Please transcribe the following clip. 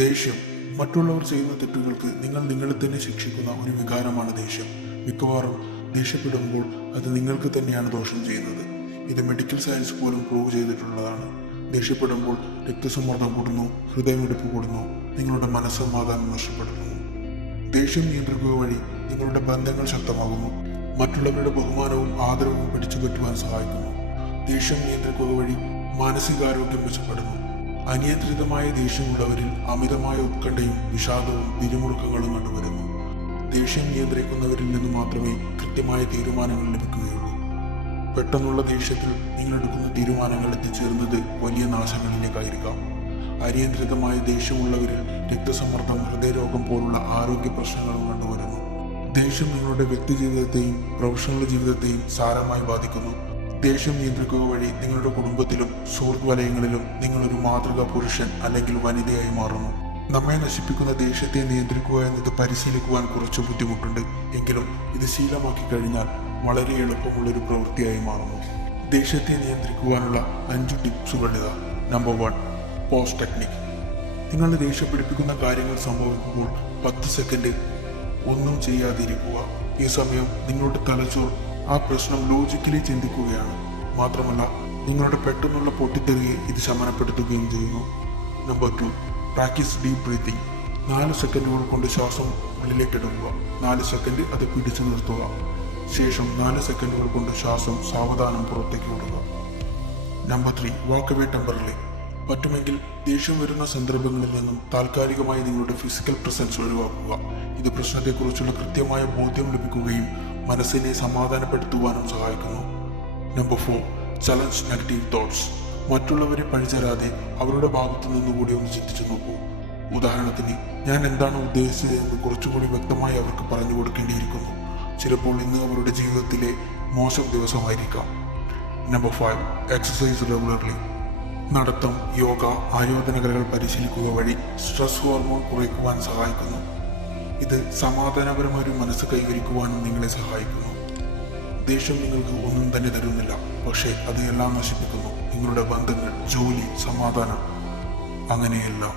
ദേഷ്യം മറ്റുള്ളവർ ചെയ്യുന്ന തെറ്റുകൾക്ക് നിങ്ങൾ നിങ്ങളെ തന്നെ ശിക്ഷിക്കുന്ന ഒരു വികാരമാണ് ദേഷ്യം. മിക്കവാറും ദേഷ്യപ്പെടുമ്പോൾ അത് നിങ്ങൾക്ക് തന്നെയാണ് ദോഷം ചെയ്യുന്നത്. ഇത് മെഡിക്കൽ സയൻസ് പോലും പ്രൂവ് ചെയ്തിട്ടുള്ളതാണ്. ദേഷ്യപ്പെടുമ്പോൾ രക്തസമ്മർദ്ദം കൂടുന്നു, ഹൃദയമിടിപ്പ് കൂടുന്നു, നിങ്ങളുടെ മനസ്സമാധാനം നഷ്ടപ്പെടുന്നു. ദേഷ്യം നിയന്ത്രിക്കുക വഴി നിങ്ങളുടെ ബന്ധങ്ങൾ ശക്തമാകുന്നു, മറ്റുള്ളവരുടെ ബഹുമാനവും ആദരവും പിടിച്ചുപറ്റുവാൻ സഹായിക്കുന്നു. ദേഷ്യം നിയന്ത്രിക്കുക വഴി മാനസികാരോഗ്യം മെച്ചപ്പെടുന്നു. അനിയന്ത്രിതമായ ദേഷ്യമുള്ളവരിൽ അമിതമായ ഉത്കണ്ഠയും വിഷാദവും പിരിമുറുക്കങ്ങളും കണ്ടുവരുന്നു. ദേഷ്യം നിയന്ത്രിക്കുന്നവരിൽ നിന്ന് മാത്രമേ കൃത്യമായ തീരുമാനങ്ങൾ ലഭിക്കുകയുള്ളൂ. പെട്ടെന്നുള്ള ദേഷ്യത്തിൽ നിങ്ങൾ എടുക്കുന്ന തീരുമാനങ്ങൾ എത്തിച്ചേരുന്നത് വലിയ നാശങ്ങളിലേക്കായിരിക്കാം. അനിയന്ത്രിതമായ ദേഷ്യമുള്ളവരിൽ രക്തസമ്മർദ്ദം, ഹൃദയരോഗം പോലുള്ള ആരോഗ്യ പ്രശ്നങ്ങളും കണ്ടുവരുന്നു. ദേഷ്യം നിങ്ങളുടെ വ്യക്തി ജീവിതത്തെയും പ്രൊഫഷണൽ ജീവിതത്തെയും സാരമായി ബാധിക്കുന്നു. ദേഷ്യം നിയന്ത്രിക്കുക വഴി നിങ്ങളുടെ കുടുംബത്തിലും സുഹൃത്ത് വലയങ്ങളിലും നിങ്ങളൊരു മാതൃകാ പുരുഷൻ അല്ലെങ്കിൽ വനിതയായി മാറുന്നു. നമ്മെ നശിപ്പിക്കുന്ന ദേഷ്യത്തെ നിയന്ത്രിക്കുക എന്നത് പരിശീലിക്കുവാൻ കുറച്ച് ബുദ്ധിമുട്ടുണ്ട്. എങ്കിലും ഇത് ശീലമാക്കി കഴിഞ്ഞാൽ വളരെ എളുപ്പമുള്ളൊരു പ്രവൃത്തിയായി മാറുന്നു. ദേഷ്യത്തെ നിയന്ത്രിക്കുവാനുള്ള 5 ടിപ്സുകൾ ഇതാ. Number 1, pause technique. നിങ്ങൾ ദേഷ്യപ്പിടിപ്പിക്കുന്ന കാര്യങ്ങൾ സംഭവിക്കുമ്പോൾ 10 സെക്കൻഡ് ഒന്നും ചെയ്യാതിരിക്കുക. ഈ സമയം നിങ്ങളുടെ തലച്ചോർ ആ പ്രശ്നം ലോജിക്കലി ചിന്തിക്കുകയാണ്. മാത്രമല്ല നിങ്ങളുടെ പെട്ടെന്നുള്ള പൊട്ടിത്തെറിയെ ഇത് ശമനപ്പെടുത്തുകയും ചെയ്യുന്നു. Number 2, practice deep breathing. 4 സെക്കൻഡുകൾ കൊണ്ട് ശ്വാസം ഉള്ളിലേക്കെടുക്കുക. 4 സെക്കൻഡ് അത് പിടിച്ചു നിർത്തുക. ശേഷം 4 സെക്കൻഡുകൾ കൊണ്ട് ശ്വാസം സാവധാനം പുറത്തേക്ക് വിടുക. Number 3, walk away temporally. പറ്റുമെങ്കിൽ ദേഷ്യം വരുന്ന സന്ദർഭങ്ങളിൽ നിന്നും താൽക്കാലികമായി നിങ്ങളുടെ ഫിസിക്കൽ പ്രസൻസ് ഒഴിവാക്കുക. ഇത് പ്രശ്നത്തെക്കുറിച്ചുള്ള കൃത്യമായ ബോധ്യം ലഭിക്കുകയും മനസ്സിനെ സമാധാനപ്പെടുത്തുവാനും സഹായിക്കുന്നു. Number 4, challenge negative thoughts. മറ്റുള്ളവരെ പഴിചരാതെ അവരുടെ ഭാഗത്തു നിന്നുകൂടി ഒന്ന് ചിന്തിച്ചു നോക്കൂ. ഉദാഹരണത്തിന്, ഞാൻ എന്താണ് ഉദ്ദേശിച്ചത് എന്ന് കുറച്ചുകൂടി വ്യക്തമായി അവർക്ക് പറഞ്ഞു കൊടുക്കേണ്ടിയിരിക്കുന്നു. ചിലപ്പോൾ ഇന്ന് അവരുടെ ജീവിതത്തിലെ മോശം ദിവസമായിരിക്കാം. Number 5, exercise regularly. നടത്തം, യോഗ, ആയോധനകലകൾ പരിശീലിക്കുക വഴി സ്ട്രെസ് ഹോർമോൺ കുറയ്ക്കുവാൻ സഹായിക്കുന്നു. ഇത് സമാധാനപരമായ ഒരു മനസ്സ് കൈവരിക്കുവാനും നിങ്ങളെ സഹായിക്കുന്നു. ദേഷ്യം നിങ്ങൾക്ക് ഒന്നും തന്നെ തരുന്നില്ല, പക്ഷേ അത് എല്ലാം നശിപ്പിക്കുന്നു. നിങ്ങളുടെ ബന്ധങ്ങൾ, ജോലി, സമാധാനം, അങ്ങനെയെല്ലാം.